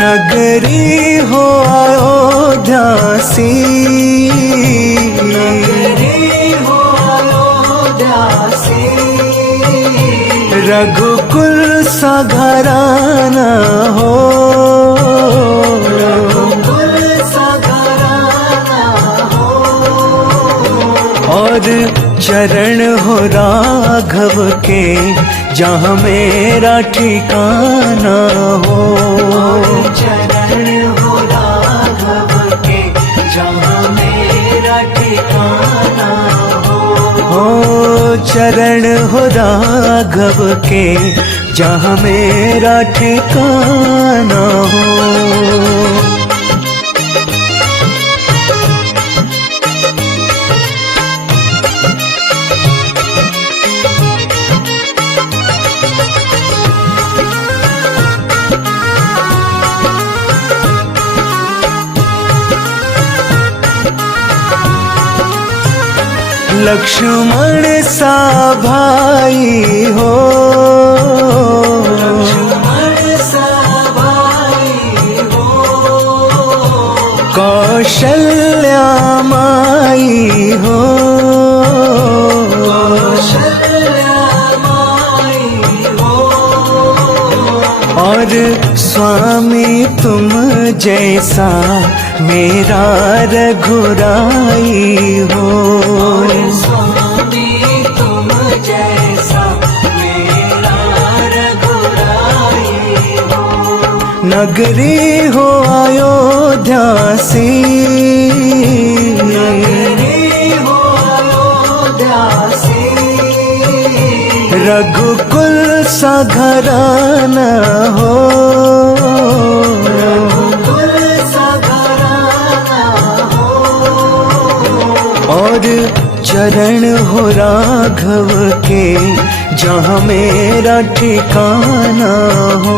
नगरी हो अयोध्या सी, नगरी हो अयोध्या सी, रघुकुल सा घराना हो, रघुकुल सा घराना हो, और चरण हो राघव के जहाँ मेरा ठिकाना हो। चरण हो राघव के जहाँ मेरा ठिकाना हो, चरण हो राघव के जहाँ मेरा ठिकाना हो। लक्ष्मण सा भाई हो, लक्ष्मण सा भाई हो, कौशल्या माई हो, कौशल्या माई हो, और स्वामी तुम जैसा मेरा रघुराई हो। स्वामी तुम जैसा मेरा रघुराई हो, नगरी हो अयोध्या सी, नगरी हो अयोध्या सी, रघुकुल सा घराना हो, रघुकुल सा घराना हो, और चरण हो राघव के जहाँ मेरा ठिकाना हो।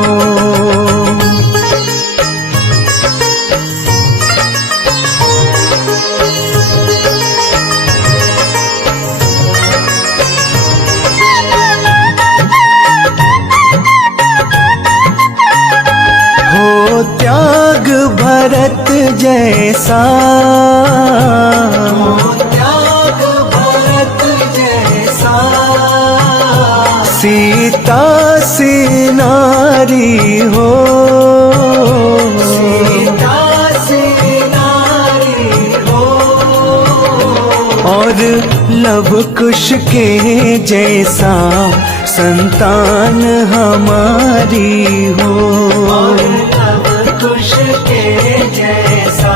हो त्याग भरत जैसा, त्याग भरत जैसा, सीता सी नारी हो, सीता सी नारी हो, और लव कुश के जैसा संतान हमारी हो। लव कुश के जैसा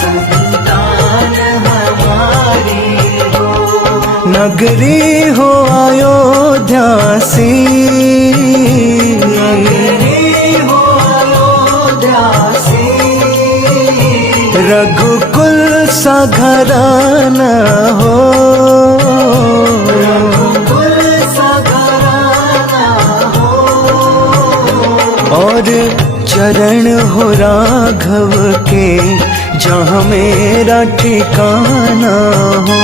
संतान हमारी हो, नगरी हो अयोध्या सी, नगरी हो अयोध्या सी, रघुकुल सा घराना हो, रघुकुल सा घराना हो, और चरण हो राघव के जहाँ मेरा ठिकाना हो।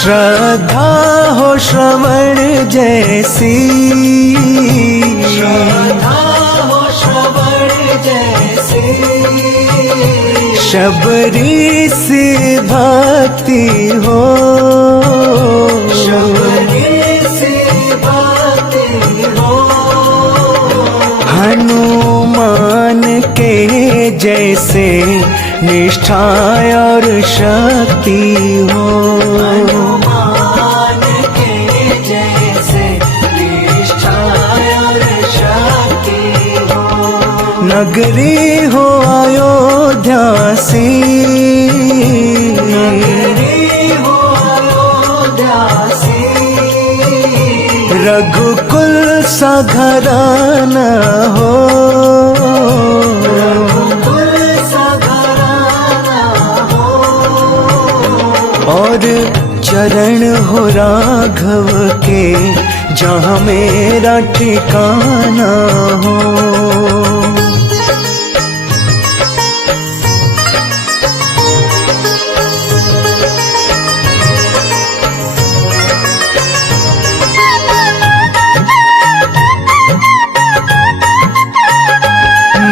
श्रद्धा हो श्रवण जैसी, श्रद्धा हो श्रवण जैसी, शबरी सी भक्ति हो, शबरी सी भक्ति हो, हनुमान के जैसे निष्ठा और शक्ति हो, हनुमान के जैसे निष्ठा और शक्ति हो, नगरी हो अयोध्या सी, नगरी हो अयोध्या सी, रघुकुल सा घराना हो, रघुकुल सा घराना हो, और चरण हो राघव के जहाँ मेरा ठिकाना हो।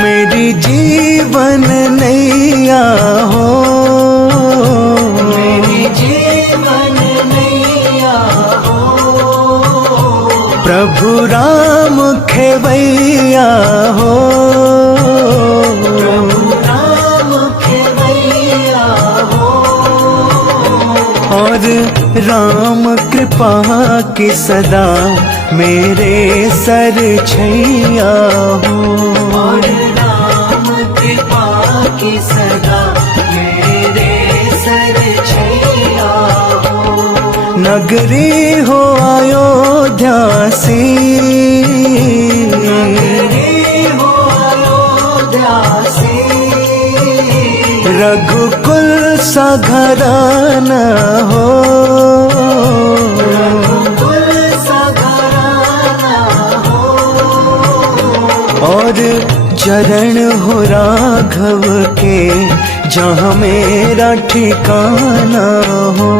मेरी जीवन नैया हो, मेरी जीवन नैया हो, प्रभु राम खेवैया हो, प्रभु राम खेवैया हो, और राम कृपा की सदा मेरे सर छैया हो। और राम कृपा की सदा मेरे सर छैया हो। नगरी हो अयोध्या सी, नगरी हो अयोध्या सी, रघुकुल सा घराना हो, रघुकुल सा घराना हो, और चरण हो राघव के जहाँ मेरा ठिकाना हो।